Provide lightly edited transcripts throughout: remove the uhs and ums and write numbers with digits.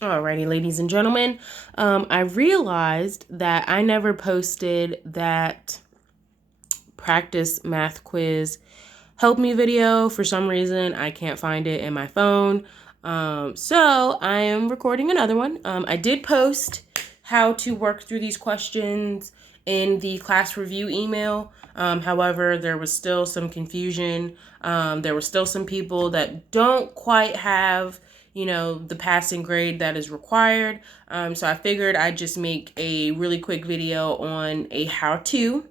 Alrighty, ladies and gentlemen, I realized that I never posted that practice math quiz help me video. For some reason, I can't find it in my phone. So I am recording another one. I did post how to work through these questions in the class review email. However, there was still some confusion. There were still some people that don't quite have the passing grade that is required. So I figured I'd just make a really quick video on a how-to,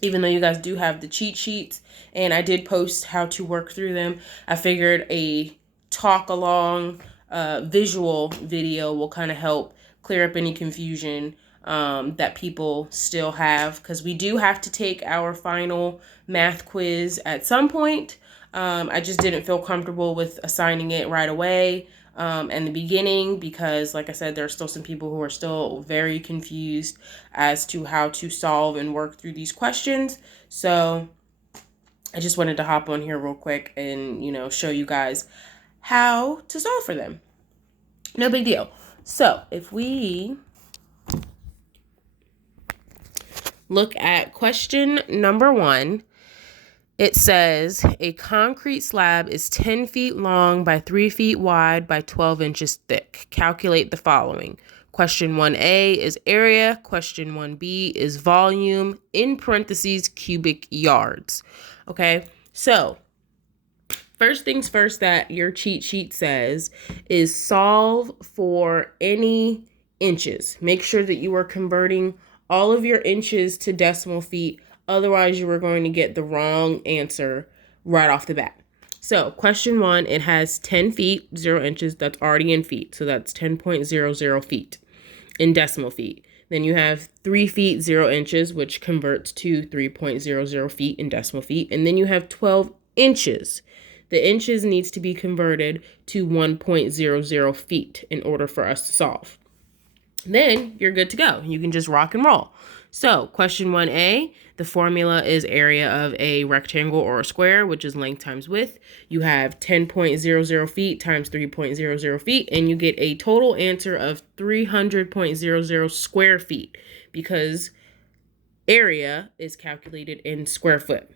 even though you guys do have the cheat sheets and I did post how to work through them. I figured a talk along visual video will kind of help clear up any confusion that people still have, because we do have to take our final math quiz at some point. I just didn't feel comfortable with assigning it right away in the beginning, because like I said, there are still some people who are still very confused as to how to solve and work through these questions. So I just wanted to hop on here real quick and show you guys how to solve for them. No big deal. So if we look at question number 1, it says a concrete slab is 10 feet long by 3 feet wide by 12 inches thick. Calculate the following. Question 1A is area. Question 1B is volume, in parentheses, cubic yards. Okay, so first things first that your cheat sheet says is solve for any inches. Make sure that you are converting all of your inches to decimal feet. Otherwise, you are going to get the wrong answer right off the bat. So question 1, it has 10 feet, 0 inches. That's already in feet. So that's 10.00 feet in decimal feet. Then you have 3 feet, 0 inches, which converts to 3.00 feet in decimal feet. And then you have 12 inches. The inches needs to be converted to 1.00 feet in order for us to solve. Then you're good to go. You can just rock and roll. So question 1A, the formula is area of a rectangle or a square, which is length times width. You have 10.00 feet times 3.00 feet, and you get a total answer of 300.00 square feet, because area is calculated in square foot.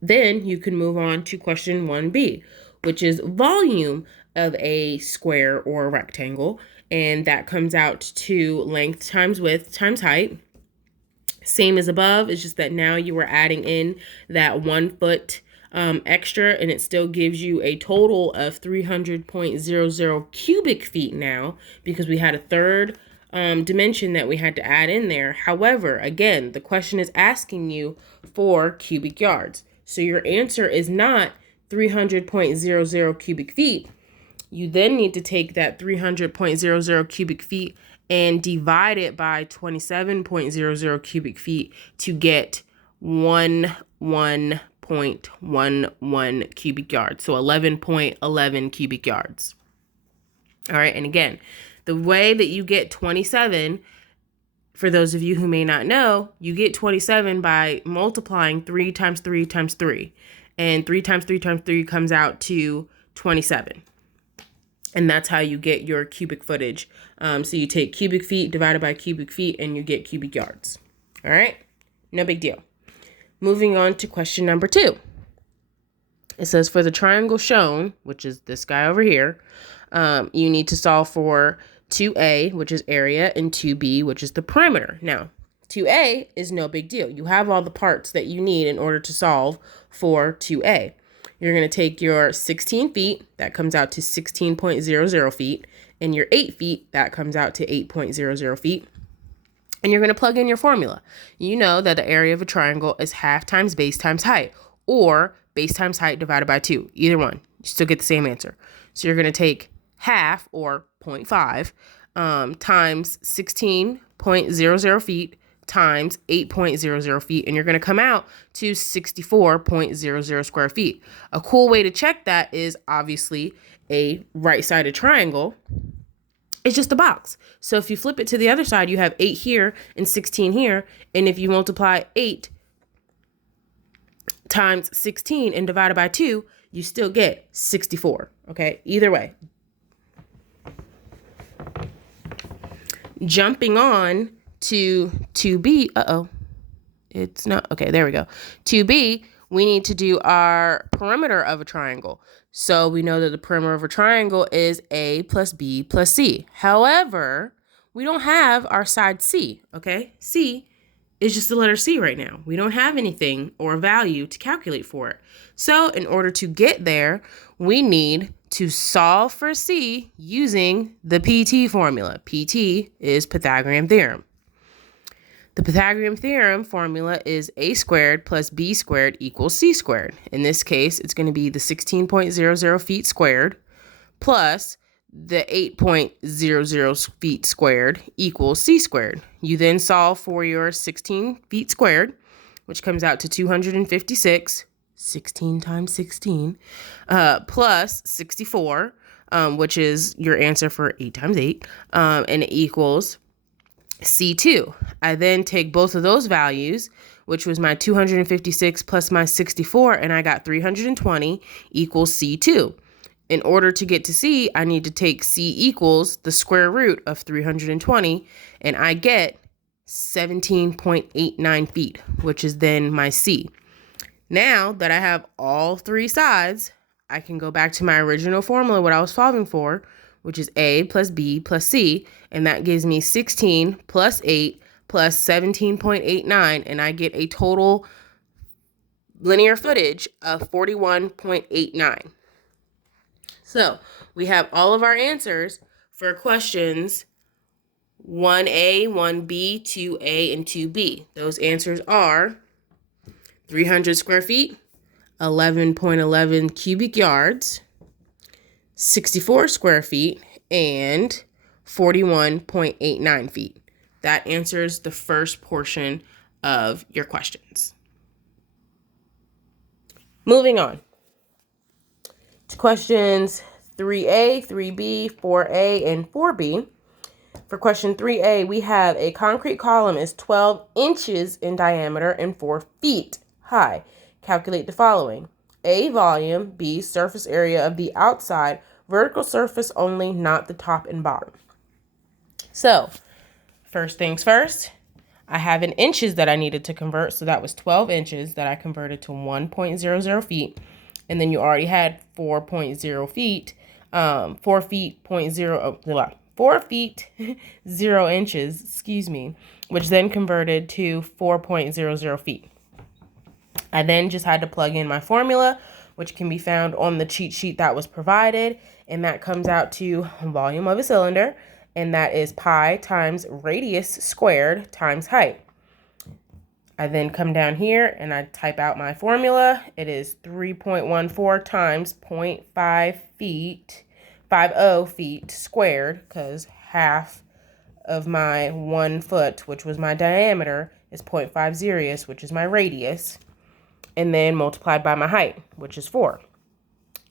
Then you can move on to question 1B, which is volume of a square or a rectangle. And that comes out to length times width times height. Same as above, it's just that now you are adding in that 1 foot extra, and it still gives you a total of 300.00 cubic feet now, because we had a third dimension that we had to add in there. However, again, the question is asking you for cubic yards. So your answer is not 300.00 cubic feet. You then need to take that 300.00 cubic feet and divide it by 27.00 cubic feet to get 11.11 cubic yards. So 11.11 cubic yards. All right. And again, the way that you get 27, for those of you who may not know, you get 27 by multiplying 3 times 3 times 3. And 3 times 3 times 3 comes out to 27. And that's how you get your cubic footage. So you take cubic feet divided by cubic feet and you get cubic yards. All right, no big deal. Moving on to question number 2. It says for the triangle shown, which is this guy over here, you need to solve for 2A, which is area, and 2B, which is the perimeter. Now, 2A is no big deal. You have all the parts that you need in order to solve for 2A. You're going to take your 16 feet, that comes out to 16.00 feet, and your 8 feet, that comes out to 8.00 feet. And you're going to plug in your formula. You know that the area of a triangle is half times base times height, or base times height divided by 2. Either one, you still get the same answer. So you're going to take half, or 0.5, times 16.00 feet times 8.00 feet, and you're going to come out to 64.00 square feet. A cool way to check that is obviously a right-sided triangle. It's just a box. So if you flip it to the other side, you have 8 here and 16 here, and if you multiply 8 times 16 and divide it by 2, you still get 64, okay? Either way. Jumping on to 2B, it's not, okay, there we go. 2B, we need to do our perimeter of a triangle. So we know that the perimeter of a triangle is A plus B plus C. However, we don't have our side C, okay? C is just the letter C right now. We don't have anything or value to calculate for it. So in order to get there, we need to solve for C using the PT formula. PT is Pythagorean theorem. The Pythagorean theorem formula is a squared plus b squared equals c squared. In this case, it's going to be the 16.00 feet squared plus the 8.00 feet squared equals c squared. You then solve for your 16 feet squared, which comes out to 256, 16 times 16, plus 64, which is your answer for 8 times 8, and it equals C2. I then take both of those values, which was my 256 plus my 64, and I got 320 equals C2. In order to get to C, I need to take C equals the square root of 320, and I get 17.89 feet, which is then my C. Now that I have all three sides, I can go back to my original formula, what I was solving for, which is A plus B plus C, and that gives me 16 plus 8 plus 17.89, and I get a total linear footage of 41.89. So we have all of our answers for questions 1A, 1B, 2A, and 2B. Those answers are 300 square feet, 11.11 cubic yards, 64 square feet, and 41.89 feet. That answers the first portion of your questions. Moving on to questions 3A, 3B, 4A, and 4B. For question 3A, we have a concrete column is 12 inches in diameter and 4 feet high. Calculate the following. A, volume. B, surface area of the outside. Vertical surface only, not the top and bottom. So, first things first, I have in inches that I needed to convert. So that was 12 inches that I converted to 1.00 feet. And then you already had 4.0 feet, 4 feet, 4 feet, 0 inches, which then converted to 4.00 feet. I then just had to plug in my formula, which can be found on the cheat sheet that was provided, and that comes out to volume of a cylinder, and that is pi times radius squared times height. I then come down here and I type out my formula. It is 3.14 times 0.5 feet, 50 feet squared, because half of my 1 foot, which was my diameter, is 0.50, which is my radius, and then multiplied by my height, which is 4.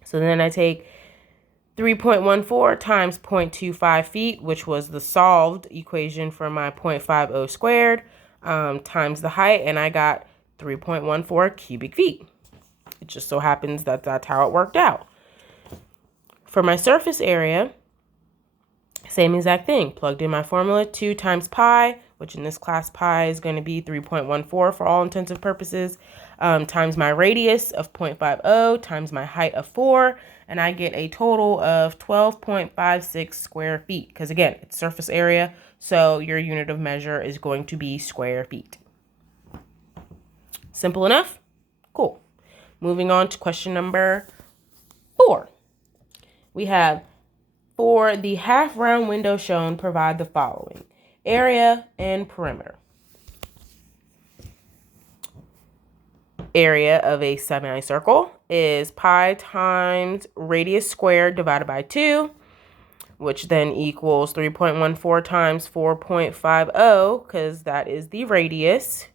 So then I take 3.14 times 0.25 feet, which was the solved equation for my 0.50 squared, times the height, and I got 3.14 cubic feet. It just so happens that that's how it worked out. For my surface area, same exact thing. Plugged in my formula, 2 times pi, which in this class pi is going to be 3.14 for all intensive purposes, times my radius of 0.50 times my height of 4, and I get a total of 12.56 square feet, because again, it's surface area, so your unit of measure is going to be square feet. Simple enough? Cool. Moving on to question number 4. We have, for the half round window shown, provide the following: area and perimeter. Area of a semicircle is pi times radius squared divided by 2, which then equals 3.14 times 4.50, because that is the radius.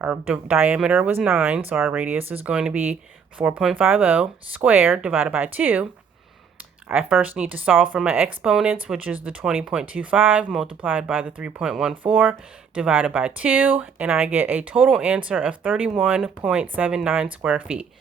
Our diameter was 9, so our radius is going to be 4.50 squared divided by 2. I first need to solve for my exponents, which is the 20.25 multiplied by the 3.14 divided by 2, and I get a total answer of 31.79 square feet.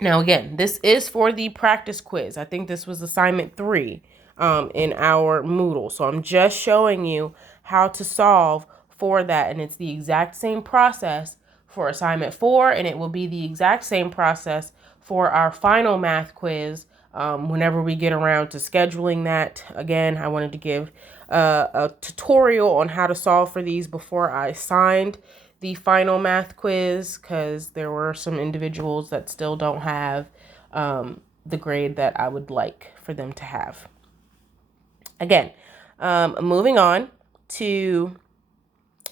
Now again, this is for the practice quiz. I think this was assignment 3. in our Moodle. So I'm just showing you how to solve for that. And it's the exact same process for assignment 4, and it will be the exact same process for our final math quiz whenever we get around to scheduling that. Again, I wanted to give a tutorial on how to solve for these before I signed the final math quiz, because there were some individuals that still don't have the grade that I would like for them to have. Again, moving on to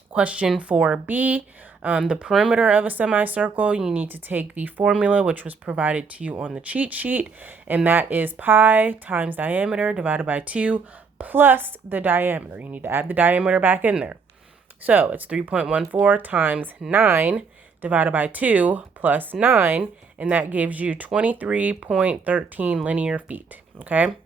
question 4B. The perimeter of a semicircle, you need to take the formula which was provided to you on the cheat sheet, and that is pi times diameter divided by 2 plus the diameter. You need to add the diameter back in there. So it's 3.14 times 9 divided by 2 plus 9, and that gives you 23.13 linear feet, okay?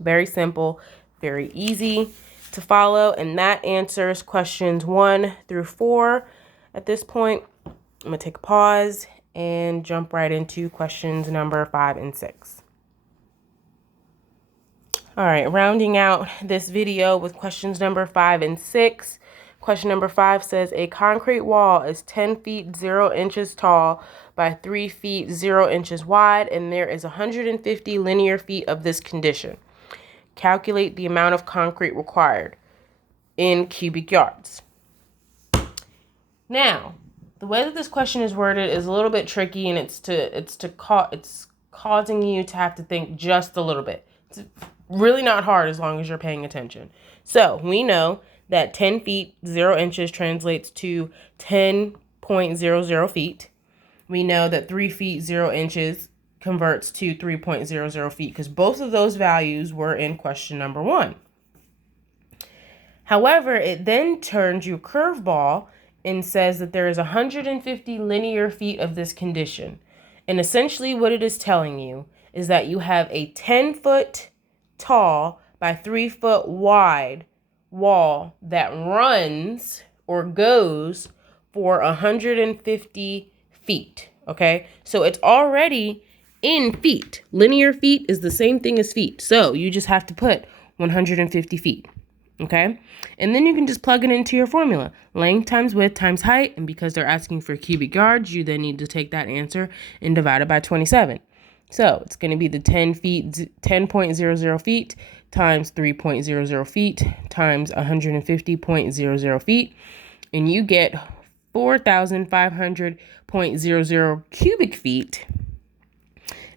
Very simple, very easy to follow, and that answers questions 1 through 4. At this point, I'm going to take a pause and jump right into questions number 5 and 6. All right, rounding out this video with questions number 5 and 6. Question number 5 says a concrete wall is 10 feet 0 inches tall by 3 feet 0 inches wide, and there is 150 linear feet of this condition. Calculate the amount of concrete required in cubic yards. Now, the way that this question is worded is a little bit tricky, and it's causing you to have to think just a little bit. It's really not hard as long as you're paying attention. So we know that 10 feet 0 inches translates to 10.00 feet. We know that 3 feet 0 inches converts to 3.00 feet, because both of those values were in question number 1. However, it then turns you a curveball and says that there is 150 linear feet of this condition. And essentially what it is telling you is that you have a 10-foot tall by 3-foot wide wall that runs or goes for 150 feet, okay? So it's already in feet. Linear feet is the same thing as feet. So you just have to put 150 feet, okay? And then you can just plug it into your formula. Length times width times height. And because they're asking for cubic yards, you then need to take that answer and divide it by 27. So it's going to be the 10.00 feet times 3.00 feet times 150.00 feet. And you get 4,500.00 cubic feet.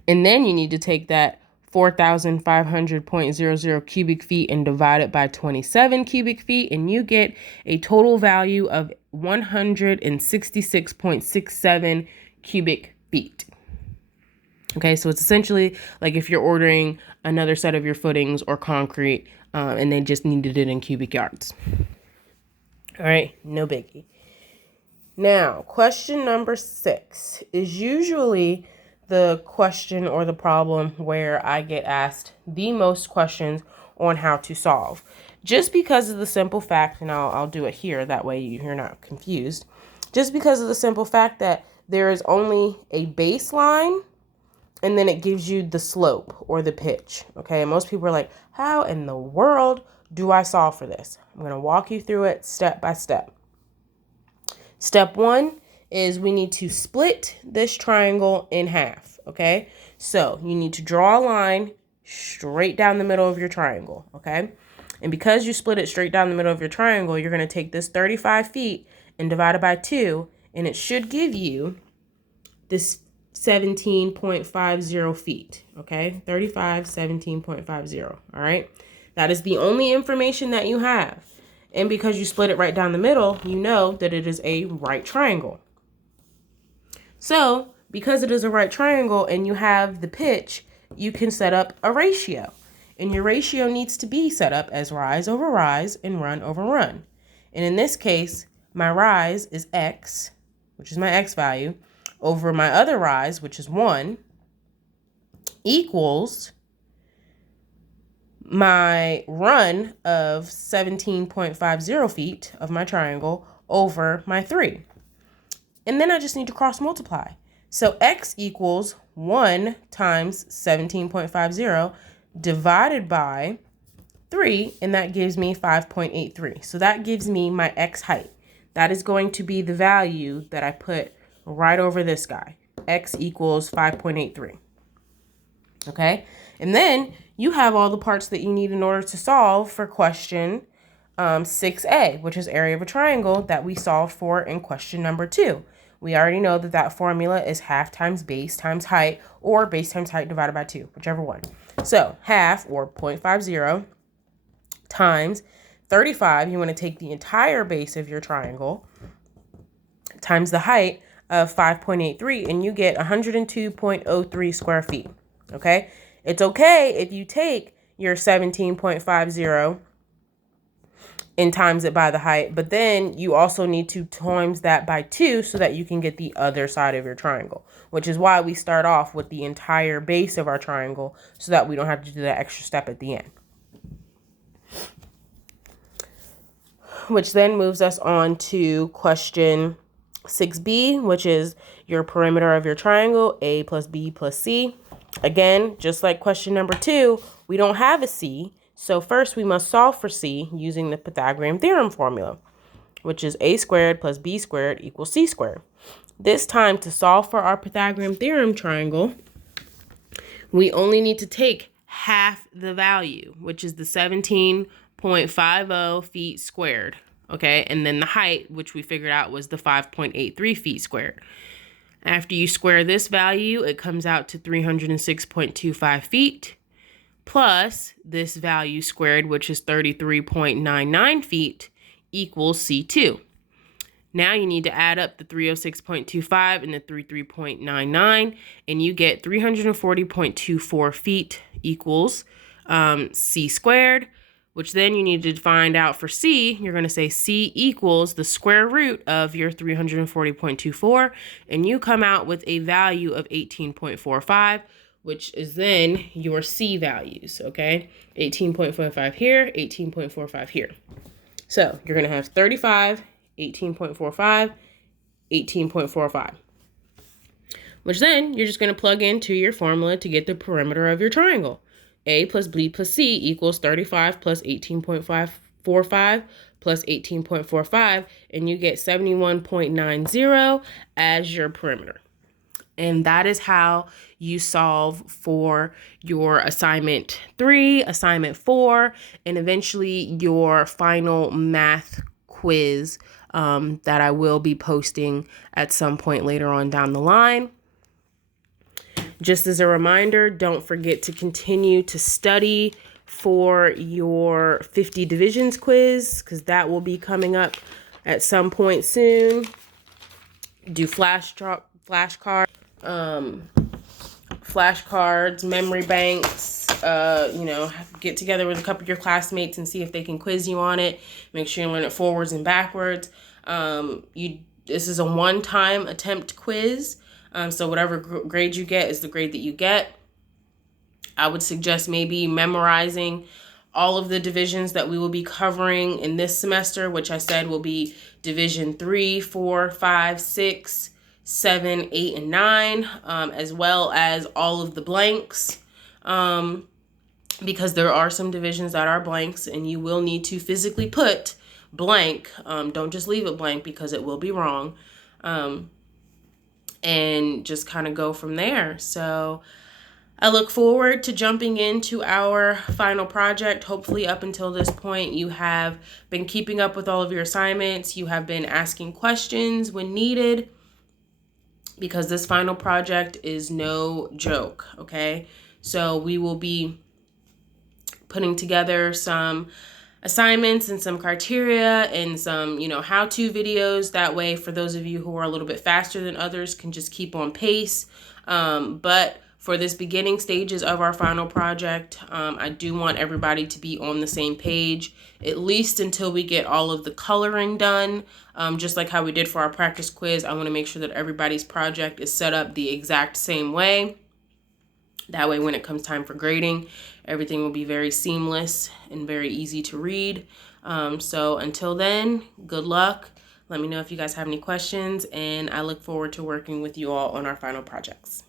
And then you need to take that 4,500.00 cubic feet and divide it by 27 cubic feet, and you get a total value of 166.67 cubic feet. Okay, so it's essentially like if you're ordering another set of your footings or concrete, and they just needed it in cubic yards. All right, no biggie. Now, question number 6 is usually the question or the problem where I get asked the most questions on how to solve. Just because of the simple fact, and I'll do it here, that way you're not confused. Just because of the simple fact that there is only a baseline, and then it gives you the slope or the pitch, okay? And most people are like, how in the world do I solve for this? I'm going to walk you through it step by step. Step 1 is we need to split this triangle in half, okay? So you need to draw a line straight down the middle of your triangle, okay? And because you split it straight down the middle of your triangle, you're going to take this 35 feet and divide it by 2, and it should give you this 17.50 feet, okay? 35, 17.50, all right? That is the only information that you have. And because you split it right down the middle, you know that it is a right triangle. So, because it is a right triangle and you have the pitch, you can set up a ratio. And your ratio needs to be set up as rise over rise and run over run. And in this case, my rise is x, which is my x value, over my other rise, which is 1, equals my run of 17.50 feet of my triangle over my 3. And then I just need to cross multiply. So x equals 1 times 17.50 divided by 3, and that gives me 5.83. So that gives me my x height. That is going to be the value that I put right over this guy. X equals 5.83. Okay, and then you have all the parts that you need in order to solve for question 6A, which is area of a triangle that we solved for in question number 2. We already know that that formula is half times base times height, or base times height divided by 2, whichever one. So half, or 0.50, times 35, you want to take the entire base of your triangle, times the height of 5.83, and you get 102.03 square feet. Okay, it's okay if you take your 17.50 and times it by the height, but then you also need to times that by 2 so that you can get the other side of your triangle, which is why we start off with the entire base of our triangle so that we don't have to do that extra step at the end. Which then moves us on to question 6B, which is your perimeter of your triangle, A plus B plus C. Again, just like question number 2, we don't have a C. So first we must solve for C using the Pythagorean theorem formula, which is A squared plus B squared equals C squared. This time, to solve for our Pythagorean theorem triangle, we only need to take half the value, which is the 17.50 feet squared. Okay, and then the height, which we figured out was the 5.83 feet squared. After you square this value, it comes out to 306.25 feet, plus this value squared, which is 33.99 feet, equals C2. Now you need to add up the 306.25 and the 33.99, and you get 340.24 feet equals C squared, which then you need to find out for C. You're going to say C equals the square root of your 340.24, and you come out with a value of 18.45, which is then your C values, okay? 18.45 here, 18.45 here. So you're going to have 35, 18.45, 18.45, which then you're just going to plug into your formula to get the perimeter of your triangle. A plus B plus C equals 35 plus 18.45 plus 18.45, and you get 71.90 as your perimeter. And that is how you solve for your assignment 3, assignment 4, and eventually your final math quiz that I will be posting at some point later on down the line. Just as a reminder, don't forget to continue to study for your 50 divisions quiz, because that will be coming up at some point soon. Do flashcards, memory banks, get together with a couple of your classmates and see if they can quiz you on it. Make sure you learn it forwards and backwards. This is a one-time attempt quiz. So whatever grade you get is the grade that you get. I would suggest maybe memorizing all of the divisions that we will be covering in this semester, which I said will be division 3, 4, 5, 6, 7, 8, and 9, as well as all of the blanks, because there are some divisions that are blanks and you will need to physically put blank. Don't just leave it blank because it will be wrong. And just kind of go from there. So I look forward to jumping into our final project. Hopefully up until this point, you have been keeping up with all of your assignments. You have been asking questions when needed, because this final project is no joke, okay? So we will be putting together some assignments and some criteria and some, how-to videos. That way, for those of you who are a little bit faster than others, can just keep on pace. But for this beginning stages of our final project, I do want everybody to be on the same page, at least until we get all of the coloring done. Just like how we did for our practice quiz, I want to make sure that everybody's project is set up the exact same way. That way, when it comes time for grading, everything will be very seamless and very easy to read. So until then, good luck. Let me know if you guys have any questions, and I look forward to working with you all on our final projects.